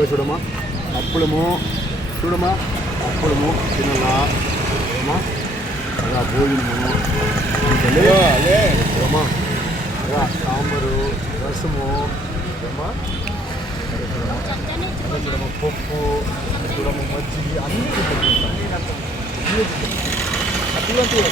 చూడమ్మా అప్పుడము చూడమ్మా అప్పుడము తినలా అలా భోజనము అమ్మా అలా సాంబారు రసము అమ్మా చూడమ్మా పప్పు చూడమ్మ మజ్జిగ అన్నీ చూడే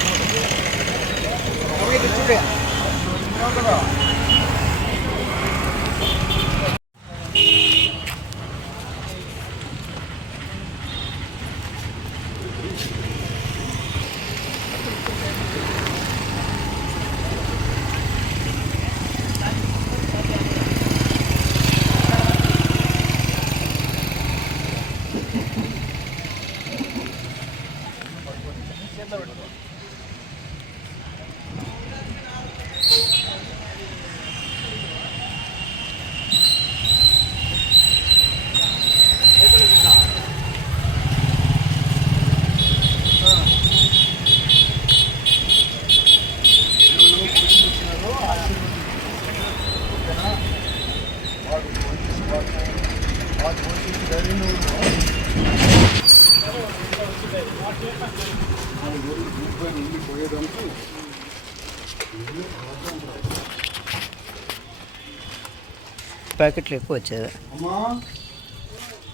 ప్యాకెట్లు ఎక్కువ వచ్చేది. అమ్మా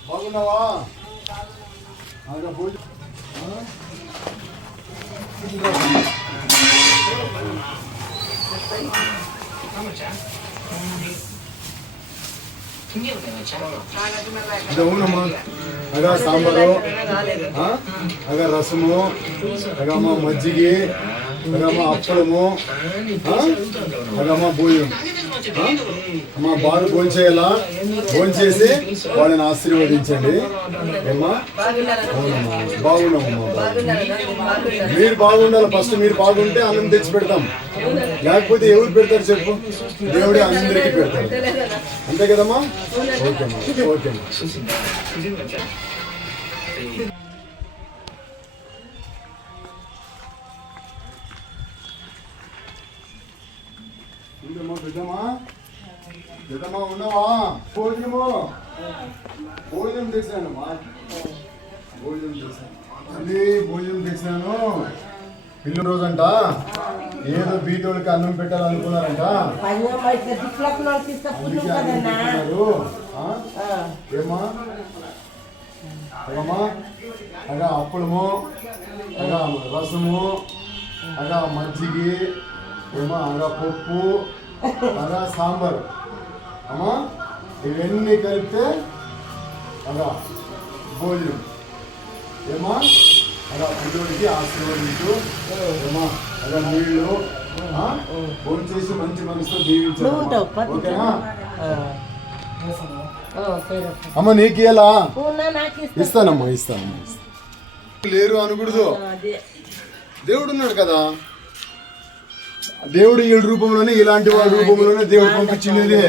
బాగున్నావా? అవునమ్మా అగా సాంబారు అగా రసము అగమ్మ మజ్జిగి అగమ్మ అప్పడము అగమ్మ భోజనం అమ్మా బాగా భోంచేయాలా భోంచేసి వాళ్ళని ఆశీర్వదించండి ఏమ్మా అవునమ్మా బాగున్నామమ్మా మీరు బాగుండాలి ఫస్ట్ మీరు బాగుంటే అన్నం తెచ్చి పెడతాం లేకపోతే ఎవరు పెడతారు చెప్పు దేవుడే అందరికీ పెడతారు అంతే కదమ్మా ఓకేమ్మా ఓకేమ్మా పెద్దమ్మా ఉన్నావా? భోజనం తెచ్చాను అన్నీ భోజనం తెచ్చాను. పిల్లల రోజంట ఏదో బీదోళ్ళకి అన్నం పెట్టాలనుకున్నారంట. ఏమా అగమ్మా అగా అప్పుడము అగా రసము అగా మజ్జిగి ఏమా అగా పప్పు అగా సాంబారు అమ్మా ఇవన్నీ కలిపితే అగా భోజనం ఏమా అలా పిల్లడికి ఆశీర్వదించు ఏమా అలా నీళ్ళు భోజనం చేసి మంచి మనసుతో దీవించు ఓకేనా? అమ్మ నీకు ఎలా ఇస్తానమ్మా లేరు అనకూడదు. దేవుడు ఉన్నాడు కదా, దేవుడు ఈ రూపంలోనే ఇలాంటి వాడి రూపంలోనే దేవుడు పంపించినది.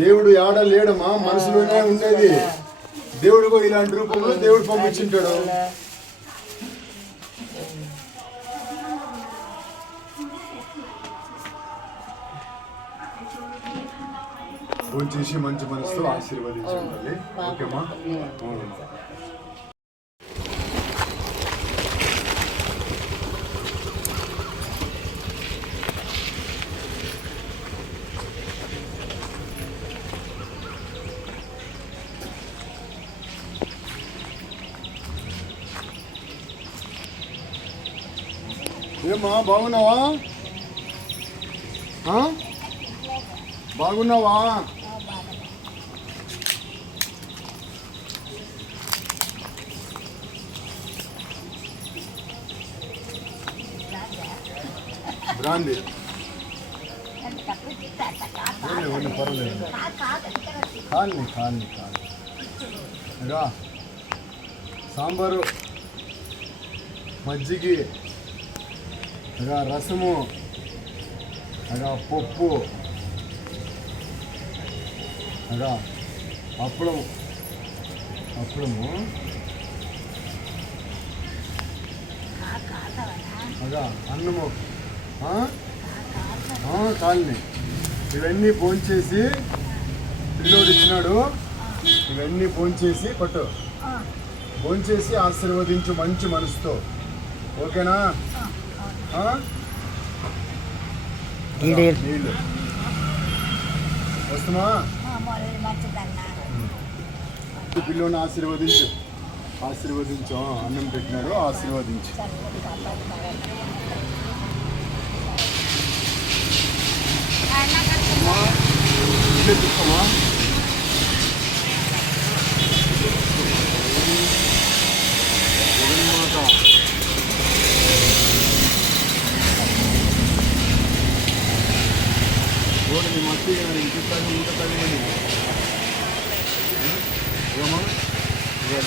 దేవుడు ఆడ లేడమ్మా, మనసులోనే ఉండేది. దేవుడు ఇలాంటి రూపంలో దేవుడు పంపించుంటాడు. ఫోన్ చేసి మంచి మనసుతో ఆశీర్వదించాలి. ఓకేమా? ఏమా బాగున్నావా? బాగున్నావా? బ్రాంది పర్వాలేదు, కాని ఇగా సాంబారు మజ్జిగి ఇగా రసము అదా పప్పు, అదా అప్పుడము, అదా అన్నము, కాలనీ. ఇవన్నీ భోంచేసి పిల్లోడు ఇచ్చినాడు. ఇవన్నీ భోంచేసి పట్టు, భోంచేసి ఆశీర్వదించు మంచి మనసుతో. ఓకేనా? నీళ్ళు వస్తున్నా. పిల్లోని ఆశీర్వదించు, అన్నం పెట్టినాడు, ఆశీర్వదించు. తీసుకోమా. నీ మట్టి ఇంకొకటి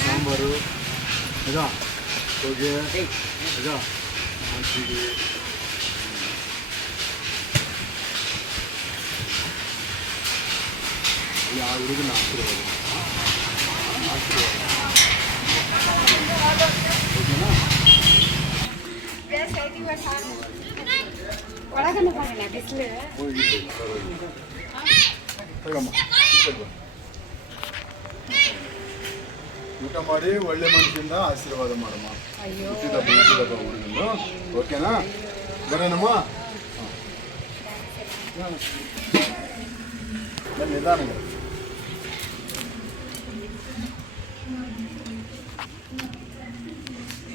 సాంబారు ఇదా. ఓకే ఇదా మంచిది. ఆ ఉడుగు నా ఆశీర్వాదం. ಊಟ ಮಾಡಿ ಒಳ್ಳೆ ಮನಸ್ಸಿಂದ ಆಶೀರ್ವಾದ ಮಾಡಮ್ಮ. ಹುಡುಗನು ಓಕೆನಾ? ಬರೋಣಮ್ಮ. నిదానంగా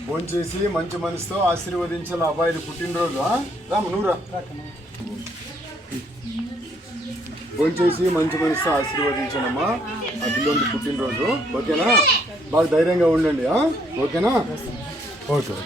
భోంచేసి మంచి మనసుతో ఆశీర్వదించాలి. అబ్బాయిది పుట్టినరోజు. రామ నువ్వు రా. భోంచేసి మంచి మనసుతో ఆశీర్వదించానమ్మా. ఆ పిల్లోని పుట్టినరోజు. ఓకేనా? బాగా ధైర్యంగా ఉండండి. ఓకేనా? ఓకే.